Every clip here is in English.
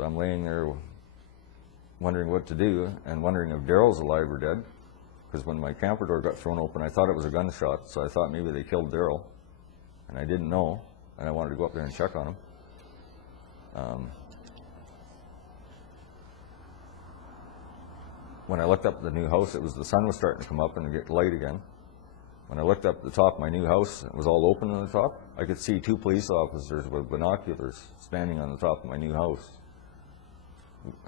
So I'm laying there wondering what to do and wondering if Daryl's alive or dead. Because when my camper door got thrown open, I thought it was a gunshot, so I thought maybe they killed Daryl. And I didn't know, and I wanted to go up there and check on him. When I looked up at the new house, the sun was starting to come up and get light again. When I looked up at the top of my new house, it was all open on the top. I could see 2 police officers with binoculars standing on the top of my new house,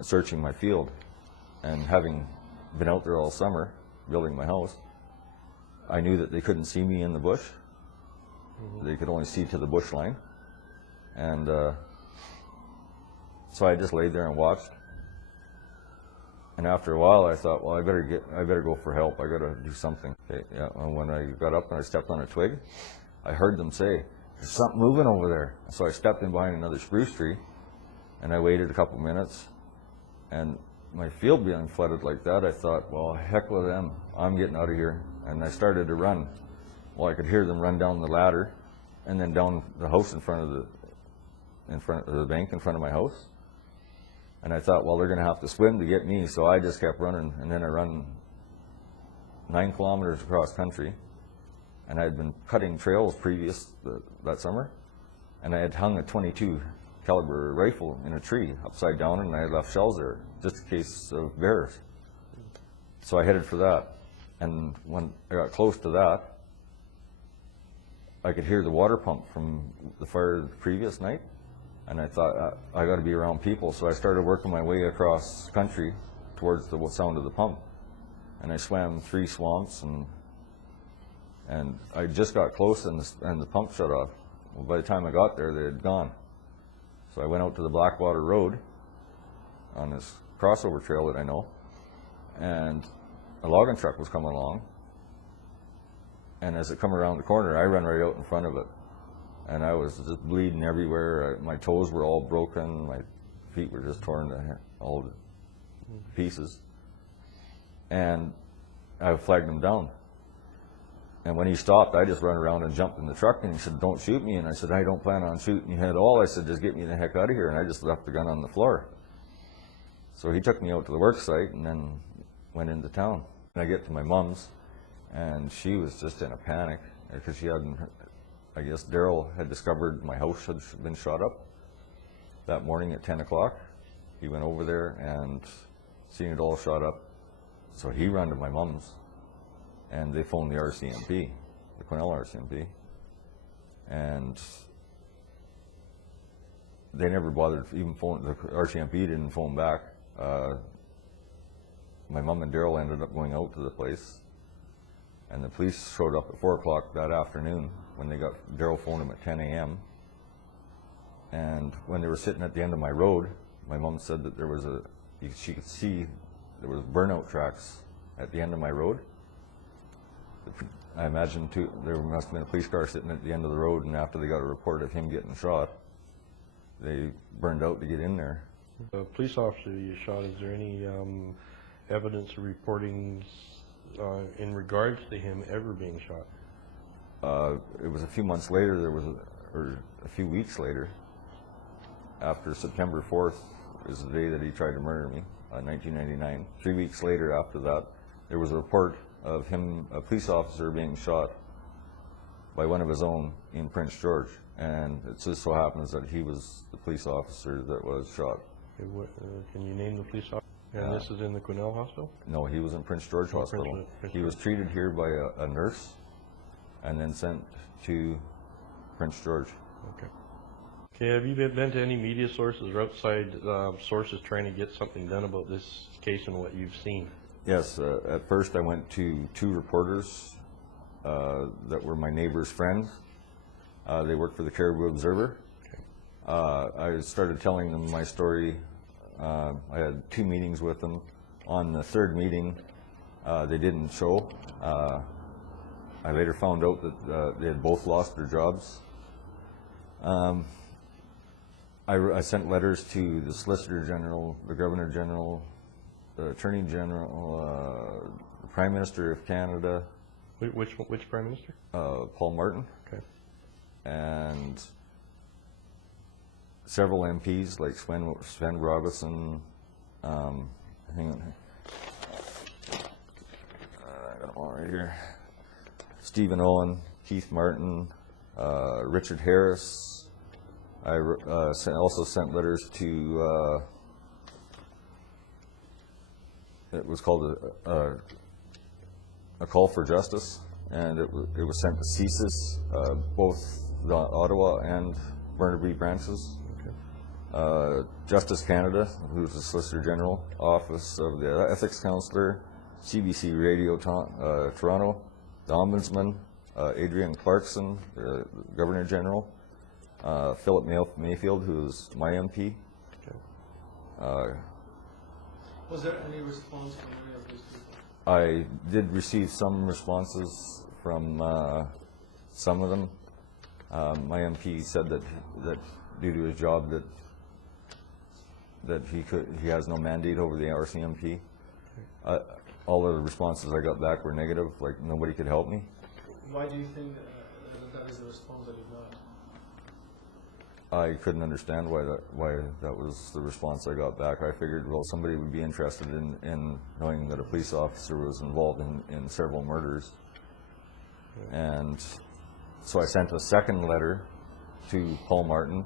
searching my field. And having been out there all summer, building my house, I knew that they couldn't see me in the bush. They could only see to the bush line. And so I just laid there and watched. And after a while, I thought, well, I better go for help. I got to do something. Okay, yeah. And when I got up and I stepped on a twig, I heard them say, "There's something moving over there." So I stepped in behind another spruce tree, and I waited a couple minutes. And my field being flooded like that, I thought, well, heck with them. I'm getting out of here. And I started to run. Well, I could hear them run down the ladder, and then down the house in front of the bank in front of my house. And I thought, well, they're going to have to swim to get me, so I just kept running. And then I run 9 kilometers across country, and I had been cutting trails that summer, and I had hung a .22 caliber rifle in a tree upside down, and I had left shells there just in case of bears. So I headed for that, and when I got close to that, I could hear the water pump from the fire the previous night. And I thought, I got to be around people, so I started working my way across country towards the sound of the pump. And I swam 3 swamps, and I just got close, and the pump shut off. Well, by the time I got there, they had gone. So I went out to the Blackwater Road on this crossover trail that I know, and a logging truck was coming along. And as it come around the corner, I ran right out in front of it. And I was just bleeding everywhere. My toes were all broken. My feet were just torn to all to pieces. And I flagged him down. And when he stopped, I just ran around and jumped in the truck, and he said, "Don't shoot me." And I said, "I don't plan on shooting you at all." I said, "Just get me the heck out of here." And I just left the gun on the floor. So he took me out to the work site and then went into town. And I get to my mom's, and she was just in a panic because she hadn't heard. I guess Daryl had discovered my house had been shot up that morning at 10 o'clock. He went over there and seen it all shot up. So he ran to my mom's, and they phoned the RCMP, the Quesnel RCMP. And they never bothered even phone. The RCMP didn't phone back. My mom and Daryl ended up going out to the place. And the police showed up at 4 o'clock that afternoon when they got Daryl phoned him at 10 a.m. And when they were sitting at the end of my road, my mom said that she could see there was burnout tracks at the end of my road. I imagine there must have been a police car sitting at the end of the road, and after they got a report of him getting shot, they burned out to get in there. The police officer you shot, is there any evidence or reportings in regards to him ever being shot? It was a few months later, or a few weeks later, after September 4th is the day that he tried to murder me, 1999. 3 weeks later after that, there was a report of him, a police officer, being shot by one of his own in Prince George. And it just so happens that he was the police officer that was shot. Okay, can you name the police officer? And this is in the Quesnel Hospital? No, he was in Prince George Hospital. He was treated here by a nurse and then sent to Prince George. Okay. Okay, have you been to any media sources or outside sources trying to get something done about this case and what you've seen? Yes, at first I went to 2 reporters that were my neighbor's friends. They worked for the Caribou Observer. Okay. I started telling them my story. I had 2 meetings with them. On the 3rd meeting, they didn't show. I later found out that they had both lost their jobs. I sent letters to the Solicitor General, the Governor General, the Attorney General, the Prime Minister of Canada. Which Prime Minister? Paul Martin. Okay. And several MPs like Sven Robinson, hang on, I got them all right here. Stephen Owen, Keith Martin, Richard Harris. I also sent letters to, it was called a call for justice, and it was sent to CSIS, both the Ottawa and Burnaby branches. Justice Canada, who's the Solicitor General, Office of the Ethics Counselor, CBC Radio Toronto, the Ombudsman, Adrian Clarkson, the Governor General, Philip Mayfield, who's my MP. Was there any response from any of these people? I did receive some responses from some of them. My MP said that due to his job that he has no mandate over the RCMP. All of the responses I got back were negative, like nobody could help me. Why do you think that is the response that you got? I couldn't understand why that was the response I got back. I figured, well, somebody would be interested in knowing that a police officer was involved in several murders. And so I sent a second letter to Paul Martin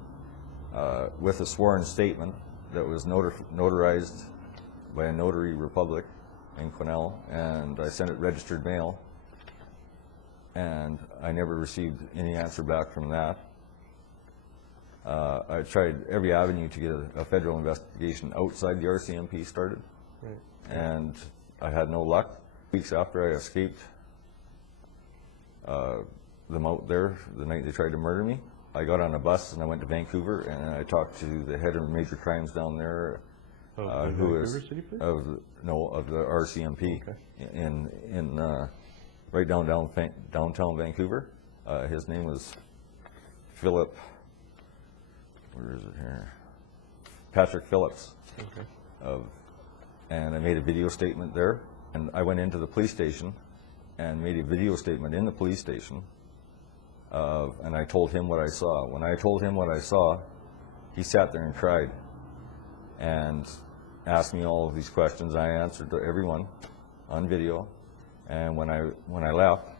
with a sworn statement that was notarized by a notary republic in Quesnel, and I sent it registered mail, and I never received any answer back from that. I tried every avenue to get a federal investigation outside the RCMP started, and I had no luck. Weeks after I escaped them out there, the night they tried to murder me, I got on a bus and I went to Vancouver, and I talked to the head of major crimes down there, who is of the RCMP in right downtown Vancouver. His name was Philip. Where is it here? Patrick Phillips. And I made a video statement there, and I went into the police station and made a video statement in the police station. And I told him what I saw. When I told him what I saw, he sat there and cried and asked me all of these questions. I answered to everyone on video. And when I left,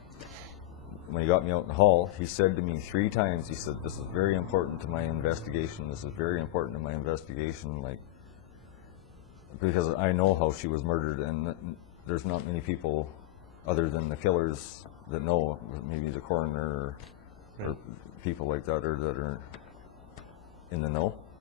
when he got me out in the hall, he said to me 3 times, he said, "This is very important to my investigation. This is very important to my investigation," like, because I know how she was murdered, and there's not many people other than the killers that know, maybe the coroner or people like that, or that are in the know.